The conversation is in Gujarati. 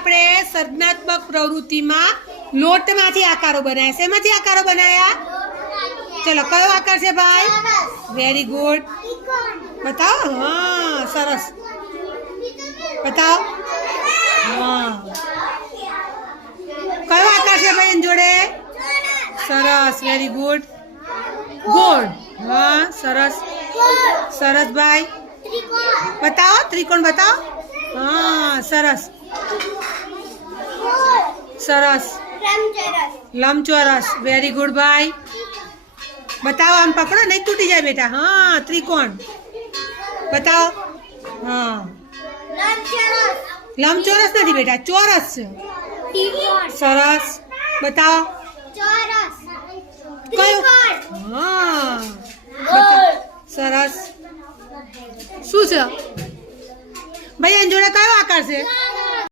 આપણે સર્જનાત્મક પ્રવૃત્તિમાં લોટમાંથી આકારો બનાવ્યા. શેમાંથી આકારો બનાવ્યા? ચલો, કયો આકાર છે ભાઈ? Very good. બતાવો. હા, સરસ. બતાવો. હા, કયો આકાર છે ભાઈ એની જોડે? સરસ, વેરી ગુડ. ગુડ. હા, સરસ સરસ ભાઈ. બતાવો, ત્રિકોણ બતાવો. હા, સરસ સરસ. લંબચોરસ. વેરી ગુડ ભાઈ. બતાવો, આમ પકડો, નહીં તૂટી જાય બેટા. હા, ત્રિકોણ બતાવો. હા, લંબચોરસ નથી બેટા, ચોરસ છે. સરસ. બતાવો. કયું? હા, સરસ. શું છે ભાઈ એની જોડે? કયો આકાર છે?